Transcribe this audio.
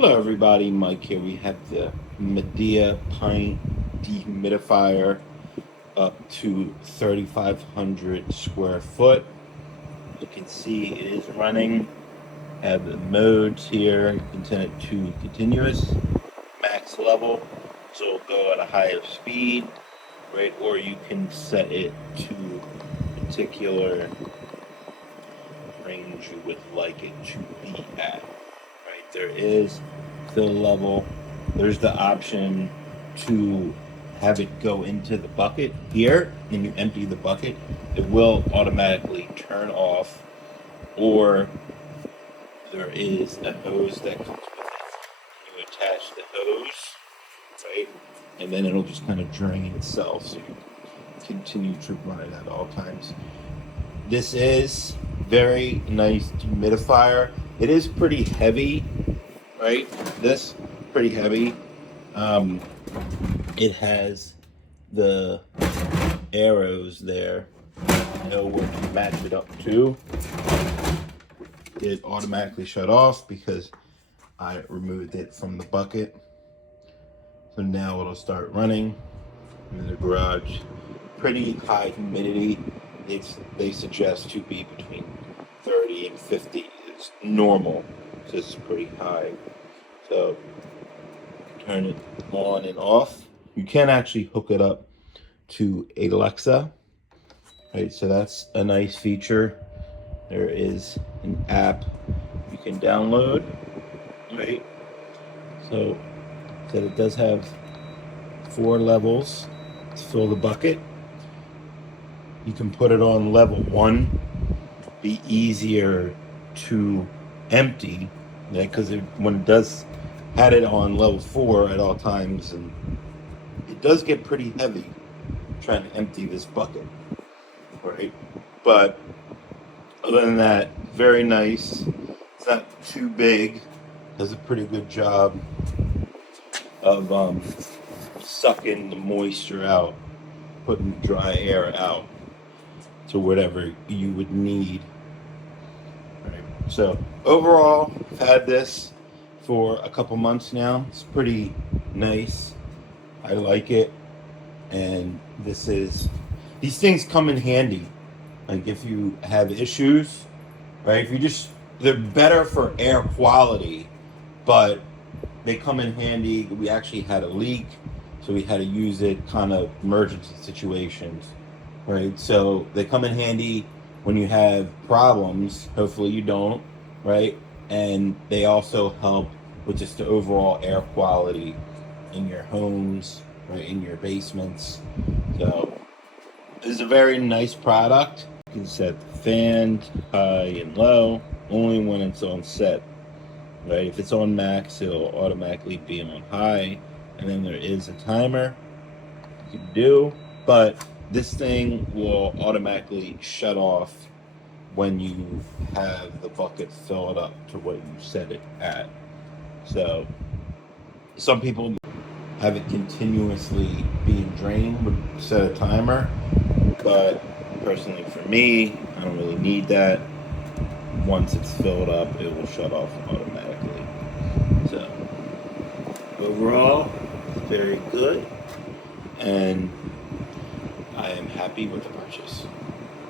Hello everybody, Mike here. We have the Midea Pint Dehumidifier up to 3,500 square foot. You can see it is running. Have the modes here. You can set it to continuous, max level, so it'll go at a higher speed, right? Or you can set it to particular range you would like it to be at. Right, there is fill level. There's the option to have it go into the bucket here, and you empty the bucket. It will automatically turn off, or there is a hose that comes with it. You attach the hose, right, and then it'll just kind of drain itself, so you continue to run it at all times. This is very nice dehumidifier. It is pretty heavy, right? This pretty heavy. It has the arrows there. You know where to match it up to. It automatically shut off because I removed it from the bucket. So now it'll start running in the garage. Pretty high humidity. They suggest to be between 30 and 50 is normal. So it's pretty high. So turn it on and off. You can actually hook it up to Alexa. Right, so that's a nice feature. There is an app you can download. Right. So it does have 4 levels to fill the bucket. You can put it on level 1, be easier to empty, because when it does had it on level 4 at all times, and it does get pretty heavy trying to empty this bucket, right? But other than that, very nice. It's not too big. Does a pretty good job of sucking the moisture out, putting dry air out to whatever you would need. Right. So overall, I've had this for a couple months now. It's pretty nice. I like it. And these things come in handy. Like if you have issues, right? They're better for air quality, but they come in handy. We actually had a leak, so we had to use it kind of emergency situations. Right, so they come in handy when you have problems. Hopefully you don't, right? And they also help with just the overall air quality in your homes, right, in your basements. So this is a very nice product. You can set the fan high and low only when it's on set, right? If it's on max, it'll automatically be on high, and then there is a timer you can do, but this thing will automatically shut off when you have the bucket filled up to what you set it at. So some people have it continuously being drained, would set a timer, but personally for me, I don't really need that. Once it's filled up, it will shut off automatically. So overall, very good, and I am happy with the purchase.